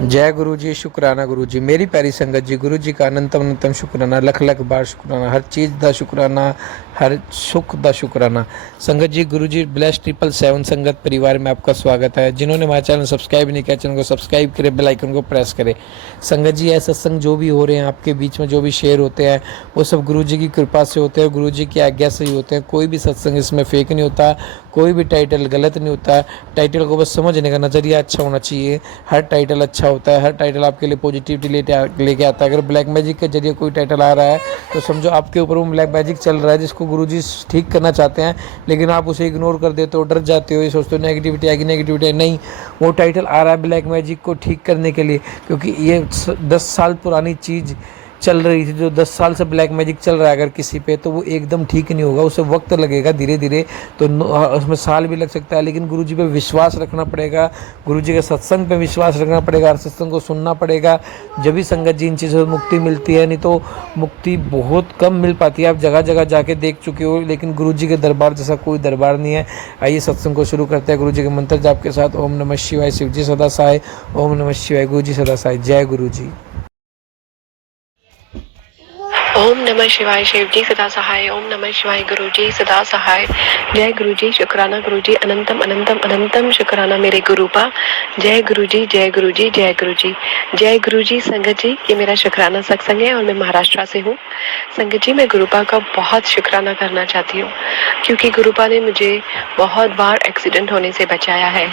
जय गुरु जी, शुकराना गुरु जी। मेरी प्यारी संगत जी, गुरु जी का अनंतम अनंतम शुकराना, लख लख बार शुकराना, हर चीज़ का शुकराना, हर सुख का शुकराना। संगत जी, गुरु जी ब्लेस 777 संगत परिवार में आपका स्वागत है। जिन्होंने हमारा चैनल सब्सक्राइब नहीं किया, चैनल को सब्सक्राइब करें, बेल आइकन को प्रेस करें। संगत जी, ये सत्संग जो भी हो रहे हैं आपके बीच में, जो भी शेयर होते हैं, वो सब गुरु जी की कृपा से होते हैं, गुरु जी की आज्ञा से ही होते हैं। कोई भी सत्संग इसमें फेक नहीं होता, कोई भी टाइटल गलत नहीं होता। टाइटल को बस समझने का नज़रिया अच्छा होना चाहिए। हर टाइटल अच्छा होता है, हर टाइटल आपके लिए पॉजिटिविटी लेके आता है। अगर ब्लैक मैजिक के जरिए कोई टाइटल आ रहा है तो समझो आपके ऊपर वो ब्लैक मैजिक चल रहा है, जिसको गुरुजी ठीक करना चाहते हैं, लेकिन आप उसे इग्नोर कर देते हो, डर जाते हो, ये सोचते हो नेगेटिविटी आएगी, नेगेटिविटी नहीं। वो टाइटल आ रहा है ब्लैक मैजिक को ठीक करने के लिए, क्योंकि ये 10 साल पुरानी चीज़ चल रही थी। जो 10 साल से ब्लैक मैजिक चल रहा है अगर किसी पे, तो वो एकदम ठीक नहीं होगा, उसे वक्त लगेगा धीरे धीरे। तो उसमें साल भी लग सकता है, लेकिन गुरुजी पे विश्वास रखना पड़ेगा, गुरुजी के सत्संग पे विश्वास रखना पड़ेगा, हर सत्संग को सुनना पड़ेगा। जब भी संगत जी इन चीज़ों से मुक्ति मिलती है, नहीं तो मुक्ति बहुत कम मिल पाती है। आप जगह जगह जाके देख चुके हो, लेकिन गुरुजी के दरबार जैसा कोई दरबार नहीं है। आइए सत्संग को शुरू करते हैं गुरुजी के मंत्र जाप के साथ। ओम नमः शिवाय, शिव जी सदा सहाय। ओम नमः शिवाय, गुरु जी सदा सहाय। जय गुरु जी। ओम नमः शिवाय, शिव जी सदा सहाय। ओम नमः शिवाय, गुरु जी सदा सहाय। जय गुरु जी, शुक्राना गुरु जी, अनंतम अनंतम अनंतम शुक्राना मेरे गुरुपा। जय गुरु जी, जय गुरु जी, जय गुरु जी, जय गुरु जी। संगत जी, ये मेरा शुक्राना सत्संग है और मैं महाराष्ट्र से हूँ। संगत जी, मैं गुरुपा का बहुत शुक्राना करना चाहती हूँ, क्योंकि गुरुपा ने मुझे बहुत बार एक्सीडेंट होने से बचाया है।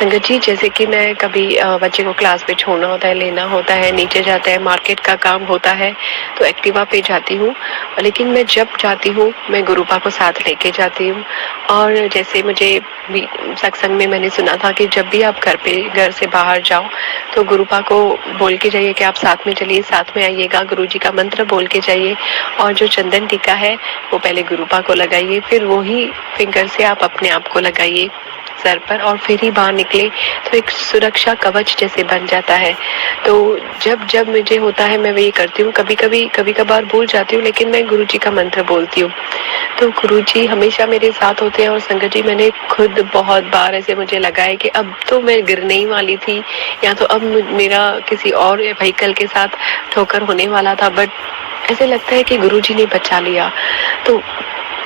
संगत जी, जैसे कि मैं कभी बच्चे को क्लास पे छोड़ना होता है, लेना होता है, नीचे जाता है, मार्केट का काम होता है, तो एक्टिवा पे जाती हूँ। लेकिन मैं जब जाती हूँ, मैं गुरुपा को साथ लेके जाती हूँ। और जैसे मुझे भी सत्संग में मैंने सुना था कि जब भी आप घर से बाहर जाओ, तो गुरुपा को बोल के जाइए कि आप साथ में चलिए, साथ में आइएगा, गुरु जी का मंत्र बोल के जाइए। और जो चंदन टीका है वो पहले गुरुपा को लगाइए, फिर वही फिंगर से आप अपने आप को लगाइए सर पर, और फिर ही बाहर निकले, तो एक सुरक्षा कवच जैसे बन जाता है। तो जब जब मुझे होता है मैं वही करती हूँ। कभी कभार भूल जाती हूँ, लेकिन मैं गुरु जी का मंत्र बोलती हूँ। तो गुरु जी हमेशा मेरे साथ होते हैं। और संगत जी, मैंने खुद बहुत बार ऐसे मुझे लगा है कि अब तो मैं गिरने ही वाली थी, या तो अब मेरा किसी और व्हीकल के साथ ठोकर होने वाला था, बट ऐसे लगता है कि गुरु जी ने बचा लिया। तो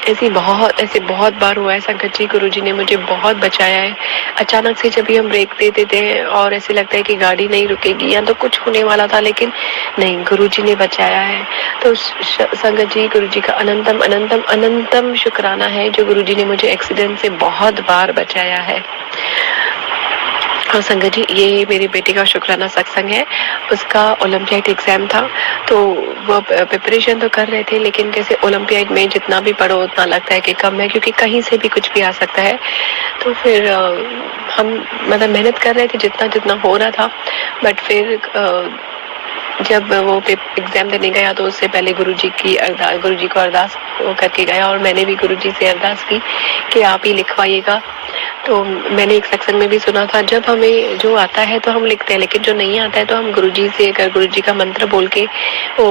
ऐसे बहुत बार हुआ है संगत जी, गुरु जी ने मुझे बहुत बचाया है। अचानक से जब भी हम ब्रेक दे देते हैं और ऐसे लगता है कि गाड़ी नहीं रुकेगी या तो कुछ होने वाला था, लेकिन नहीं, गुरु जी ने बचाया है। तो संगत जी, गुरु जी का अनंतम अनंतम अनंतम शुक्राना है, जो गुरु जी ने मुझे एक्सीडेंट से बहुत बार बचाया है। और संगत जी, ये मेरे बेटे का शुक्राना सत्संग है। उसका ओलंपियाड एग्जाम था, तो वो प्रिपरेशन तो कर रहे थे, लेकिन जैसे ओलंपियाड में जितना भी पढ़ो उतना लगता है कि कम है, क्योंकि कहीं से भी कुछ भी आ सकता है। तो फिर हम मतलब मेहनत कर रहे थे जितना जितना हो रहा था, बट फिर जब वो एग्जाम देने गया, तो उससे पहले गुरु जी को अरदास करके गया, और मैंने भी गुरु जी से अरदास की कि आप ही लिखवाइएगा। तो मैंने एक सत्संग में भी सुना था, जब हमें जो आता है तो हम लिखते हैं, लेकिन जो नहीं आता है तो हम गुरु जी से, अगर गुरु जी का मंत्र बोल के वो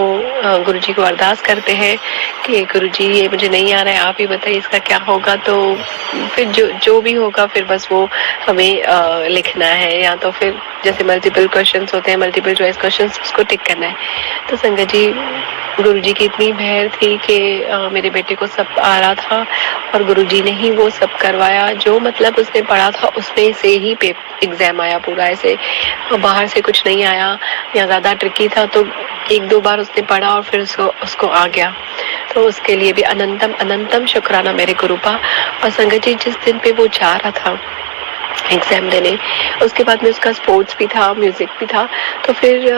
गुरु जी को अरदास करते हैं कि गुरु जी, ये मुझे नहीं आ रहा है, आप ही बताइए इसका क्या होगा। तो फिर जो भी होगा, फिर बस वो हमें लिखना है, या तो फिर जैसे मल्टीपल क्वेश्चंस होते हैं, मल्टीपल चॉइस क्वेश्चंस, उसको टिक करना है। तो संगत जी, गुरु जी की इतनी मेहर थी कि मेरे बेटे को सब आ रहा था, और गुरु जी ने ही वो सब करवाया। जो मतलब उसने पढ़ा था उसमें से ही एग्जाम आया पूरा, ऐसे बाहर से कुछ नहीं आया, या ज़्यादा ट्रिकी था तो एक दो बार उसने पढ़ा और फिर उसको आ गया। तो उसके लिए भी अनंतम अनंतम शुक्राना मेरे गुरुपा। और संगत जी, जिस दिन पे वो जा रहा था एग्जाम देने, उसके बाद में उसका स्पोर्ट्स भी था, म्यूजिक भी था, तो फिर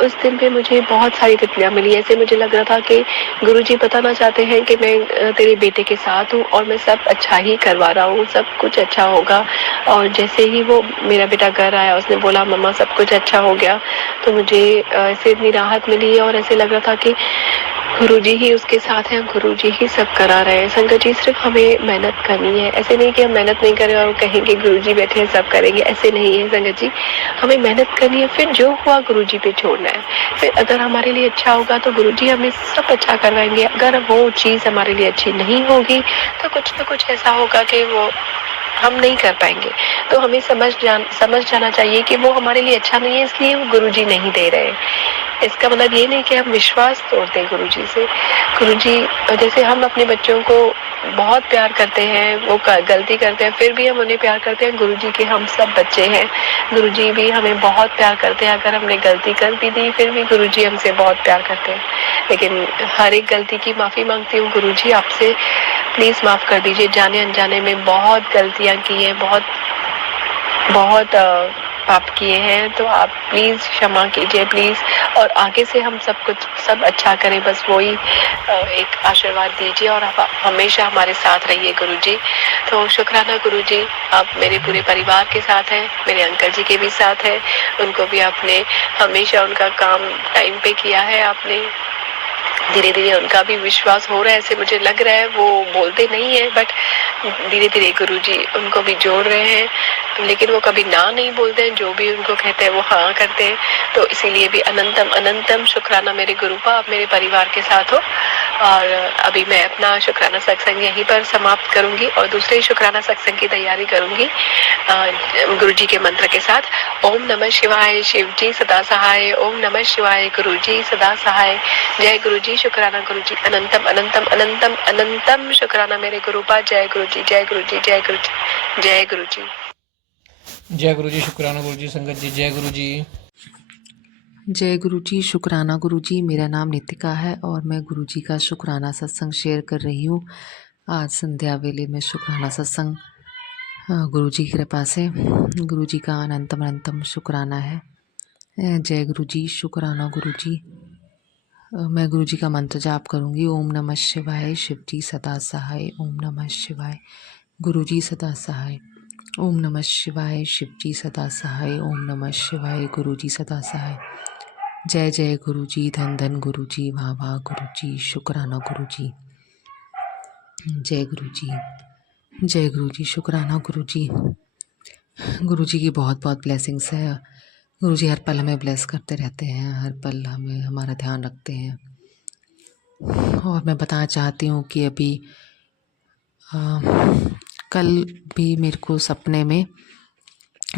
उस दिन पे मुझे बहुत सारी तितलियां मिली। ऐसे मुझे लग रहा था कि गुरुजी बताना चाहते हैं कि मैं तेरे बेटे के साथ हूँ, और मैं सब अच्छा ही करवा रहा हूँ, सब कुछ अच्छा होगा। और जैसे ही वो मेरा बेटा घर आया, उसने बोला मम्मा सब कुछ अच्छा हो गया, तो मुझे ऐसे इतनी राहत मिली, और ऐसे लग रहा था कि गुरुजी ही उसके साथ हैं, गुरुजी ही सब करा रहे हैं। संगत जी, सिर्फ हमें मेहनत करनी है। ऐसे नहीं कि हम मेहनत नहीं करें और कहेंगे गुरुजी बैठे हैं सब करेंगे, ऐसे नहीं है संगत जी। हमें मेहनत करनी है, फिर जो हुआ गुरुजी पे छोड़ना है। फिर अगर हमारे लिए अच्छा होगा तो गुरुजी हमें सब अच्छा करवाएंगे। अगर वो चीज़ हमारे लिए अच्छी नहीं होगी, तो कुछ ना कुछ ऐसा होगा कि वो हम नहीं कर पाएंगे। तो हमें समझ जाना चाहिए कि वो हमारे लिए अच्छा नहीं है, इसलिए वो गुरुजी नहीं दे रहे। इसका मतलब ये नहीं कि हम विश्वास तोड़ते हैं गुरुजी से। गुरुजी, जैसे हम अपने बच्चों को बहुत प्यार करते हैं, वो गलती करते हैं फिर भी हम उन्हें प्यार करते हैं। गुरुजी के हम सब बच्चे हैं, गुरुजी भी हमें बहुत प्यार करते हैं। अगर हमने गलती कर भी दी फिर भी गुरुजी हमसे बहुत प्यार करते हैं। लेकिन हर एक गलती की माफ़ी मांगती हूँ गुरुजी आपसे, प्लीज़ माफ़ कर दीजिए। जाने अनजाने में बहुत गलतियाँ की हैं, बहुत बहुत पाप किए हैं, तो आप प्लीज़ क्षमा कीजिए प्लीज़। और आगे से हम सब अच्छा करें, बस वही एक आशीर्वाद दीजिए और आप हमेशा हमारे साथ रहिए गुरुजी। तो शुक्राना गुरुजी, आप मेरे पूरे परिवार के साथ हैं, मेरे अंकल जी के भी साथ हैं। उनको भी आपने हमेशा उनका काम टाइम पे किया है। आपने धीरे धीरे उनका भी विश्वास हो रहा है, ऐसे मुझे लग रहा है। वो बोलते नहीं है बट धीरे धीरे गुरुजी उनको भी जोड़ रहे हैं, लेकिन वो कभी ना नहीं बोलते हैं। जो भी उनको कहते हैं वो हाँ करते हैं। तो इसीलिए भी अनंतम अनंतम शुक्राना मेरे गुरुपा, आप मेरे परिवार के साथ हो। और अभी मैं अपना शुक्राना सत्संग यहीं पर समाप्त करूंगी और दूसरे शुक्राना सत्संग की तैयारी करूंगी गुरुजी के मंत्र के साथ। ओम नमः शिवाय, शिव जी सदा सहाय। ओम नमः शिवाय, गुरुजी सदा सहाय। जय गुरुजी, शुक्राना गुरुजी, अनंतम अनंतम अनंतम अनंतम शुक्राना मेरे गुरुपा। जय गुरुजी, जय गुरुजी, जय गुरुजी, जय गुरुजी। जय गुरु जी, शुक्राना गुरु जी। संगत जी जय गुरु जी। जय गुरु जी, शुक्राना गुरु जी। मेरा नाम नितिका है और मैं गुरु जी का शुक्राना सत्संग शेयर कर रही हूँ। आज संध्या वेले में शुक्राना सत्संग गुरु जी की कृपा से गुरु जी का अनंतम अनंतम शुक्राना है। जय गुरु जी, शुक्राना गुरु जी। मैं गुरु जी का मंत्र जाप करूँगी। ओम नमः शिवाय, शिव जी सदा सहाय। ओम नमः शिवाय, गुरु जी सदा सहाय। ओम नमः शिवाय, शिव जी सदा सहाय। ओम नमः शिवाय, गुरु जी सदा सहाय। जय जय गुरु जी, धन धन गुरु जी, वाह वाह गुरु जी, शुक्राना गुरु जी। जय गुरु जी, जय गुरु जी, शुक्राना गुरु जी। गुरु जी की बहुत बहुत ब्लेसिंग्स है। गुरु जी हर पल हमें ब्लेस करते रहते हैं, हर पल हमें हमारा ध्यान रखते हैं। और मैं बताना चाहती हूँ कि अभी कल भी मेरे को सपने में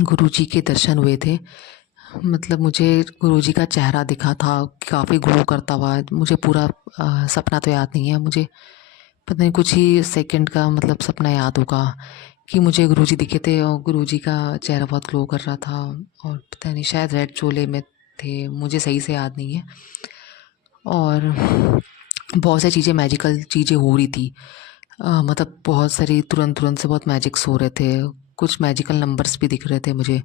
गुरु जी के दर्शन हुए थे। मतलब मुझे गुरुजी का चेहरा दिखा था, काफ़ी ग्लो करता हुआ। मुझे पूरा सपना तो याद नहीं है, मुझे पता नहीं कुछ ही सेकंड का मतलब सपना याद होगा कि मुझे गुरुजी दिखे थे और गुरुजी का चेहरा बहुत ग्लो कर रहा था। और पता नहीं शायद रेड चोले में थे, मुझे सही से याद नहीं है। और बहुत सारी चीज़ें, मैजिकल चीज़ें हो रही थी। मतलब बहुत सारी तुरंत से बहुत मैजिक्स हो रहे थे। कुछ मैजिकल नंबर्स भी दिख रहे थे मुझे,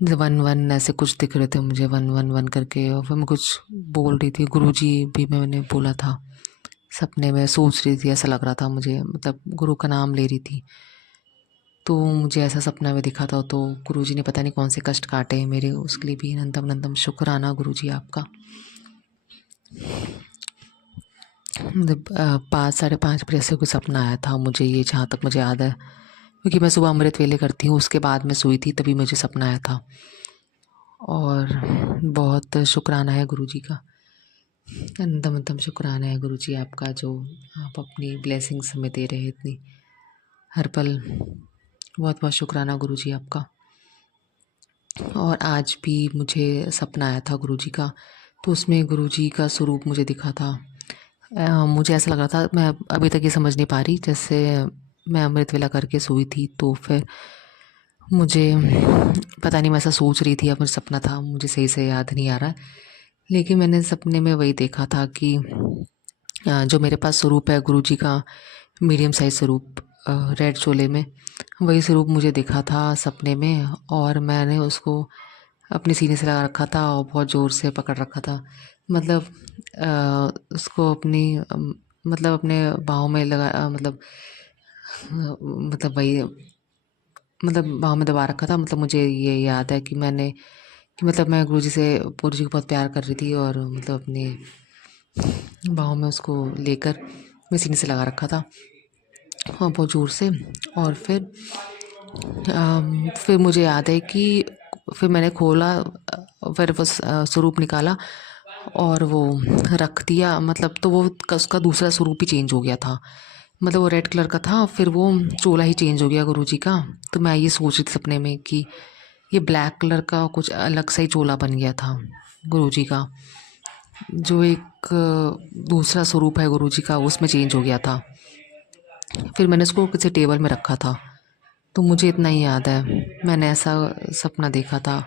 1 1 ऐसे कुछ दिख रहे थे मुझे, 1 1 1 करके। और फिर मैं कुछ बोल रही थी, गुरुजी भी मैंने बोला था सपने में, सोच रही थी, ऐसा लग रहा था मुझे, मतलब गुरु का नाम ले रही थी। तो मुझे ऐसा सपना में दिखा था। तो गुरुजी ने पता नहीं कौन से कष्ट काटे हैं मेरे, उसके लिए भी अनंतम अनंतम शुक्राना गुरुजी आपका। मतलब 5 5:30 बजे से कोई सपना आया था मुझे, ये जहाँ तक मुझे याद है, क्योंकि मैं सुबह अमृत वेले करती हूँ, उसके बाद मैं सोई थी, तभी मुझे सपना आया था। और बहुत शुक्राना है गुरुजी का, अनंतम अनंतम शुक्राना है गुरुजी आपका, जो आप अपनी ब्लेसिंग्स हमें दे रहे हैं इतनी हर पल। बहुत बहुत शुक्राना गुरुजी आपका। और आज भी मुझे सपना आया था गुरुजी का, तो उसमें गुरुजी का स्वरूप मुझे दिखा था। मुझे ऐसा लग रहा था, मैं अभी तक ये समझ नहीं पा रही, जैसे मैं अमृत वेला करके सोई थी, तो फिर मुझे पता नहीं, मैं ऐसा सोच रही थी, अब मुझे सपना था, मुझे सही से याद नहीं आ रहा। लेकिन मैंने सपने में वही देखा था कि जो मेरे पास स्वरूप है गुरुजी का, मीडियम साइज स्वरूप, रेड चोले में, वही स्वरूप मुझे दिखा था सपने में। और मैंने उसको अपने सीने से लगा रखा था और बहुत ज़ोर से पकड़ रखा था। मतलब उसको अपनी मतलब अपने बाहों में लगा, मतलब वही, मतलब बाहों में दबा रखा था। मतलब मुझे ये याद है कि मैंने, कि मतलब मैं गुरुजी को बहुत प्यार कर रही थी, और मतलब अपने बाहों में उसको लेकर मैं सीने से लगा रखा था और बहुत ज़ोर से। और फिर मुझे याद है कि फिर मैंने खोला, फिर वो स्वरूप निकाला और वो रख दिया। मतलब तो वो उसका दूसरा स्वरूप ही चेंज हो गया था। मतलब वो रेड कलर का था, फिर वो चोला ही चेंज हो गया गुरुजी का। तो मैं ये सोच रही थी सपने में कि ये ब्लैक कलर का कुछ अलग सा ही चोला बन गया था गुरुजी का, जो एक दूसरा स्वरूप है गुरुजी का उसमें चेंज हो गया था। फिर मैंने उसको किसी टेबल में रखा था। तो मुझे इतना ही याद है, मैंने ऐसा सपना देखा था।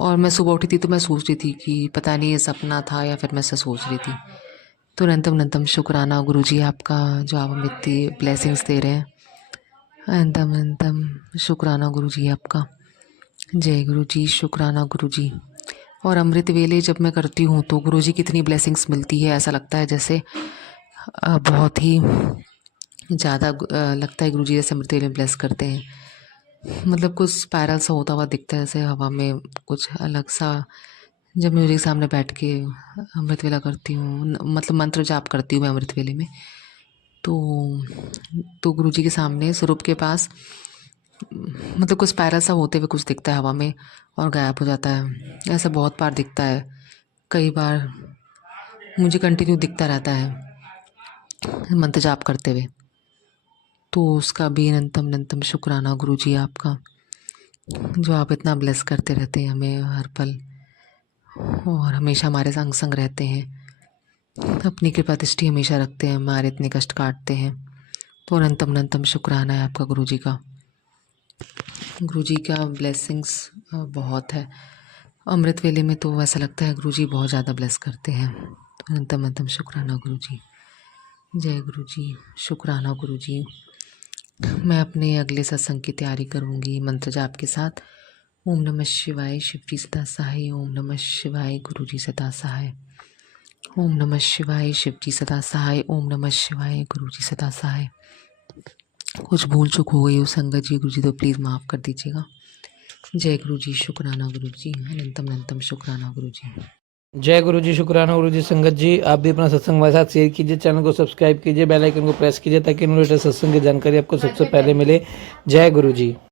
और मैं सुबह उठी थी तो मैं सोच रही थी कि पता नहीं ये सपना था या फिर मैं ऐसा सोच रही थी। तो अनंतम अनंतम शुक्राना गुरुजी आपका, जो आप हमें इतनी ब्लेसिंग्स दे रहे हैं। अनंतम अनंतम शुक्राना गुरुजी आपका। जय गुरुजी, शुक्राना गुरुजी। और अमृत वेले जब मैं करती हूँ तो गुरुजी की इतनी ब्लेसिंग्स मिलती है, ऐसा लगता है जैसे बहुत ही ज़्यादा लगता है गुरुजी जैसे अमृत वेले में ब्लेस करते हैं। मतलब कुछ स्पायरल सा होता हुआ दिखता है जैसे हवा में, कुछ अलग सा। जब म्यूजिक सामने बैठ के अमृत वेला करती हूँ, मतलब मंत्र जाप करती हूँ मैं अमृत वेले में, तो गुरुजी के सामने स्वरूप के पास मतलब कुछ स्पायरल सा होते हुए कुछ दिखता है हवा में और गायब हो जाता है। ऐसा बहुत बार दिखता है, कई बार मुझे कंटिन्यू दिखता रहता है मंत्र जाप करते हुए। तो उसका भी अनंतम अनंतम शुक्राना गुरुजी आपका, जो आप इतना ब्लेस करते रहते हैं हमें हर पल और हमेशा हमारे संग संग रहते हैं, अपनी कृपा दृष्टि हमेशा रखते हैं, हमारे इतने कष्ट काटते हैं। तो अनंतम अनंतम शुक्राना है आपका गुरुजी का। गुरुजी का ब्लेसिंग्स बहुत है। अमृत वेले में तो ऐसा लगता है गुरुजी बहुत ज़्यादा ब्लेस करते हैं। तो अनंतम अनंतम शुक्राना गुरुजी। जय गुरुजी, शुक्राना गुरुजी। मैं अपने अगले सत्संग की तैयारी करूँगी मंत्र जाप के साथ। ओम नमः शिवाय, शिव जी सदा सहाय। ओम नमः शिवाय, गुरु जी सदा सहाय। ओम नमः शिवाय, शिव जी सदा सहाय। ओम नमः शिवाय, गुरु जी सदा सहाय। कुछ भूल चूक हो गई हो संगत जी, गुरु जी तो प्लीज़ माफ़ कर दीजिएगा। जय गुरु जी, शुक्राना गुरु जी। अनंतम अनंतम शुक्राना गुरु जी। जय गुरु जी, शुक्राना गुरु जी। संगत जी आप भी अपना सत्संग हमारे साथ शेयर कीजिए, चैनल को सब्सक्राइब कीजिए, बेल आइकन को प्रेस कीजिए ताकि लेटेस्ट सत्संग की जानकारी आपको सबसे पहले मिले। जय गुरु जी।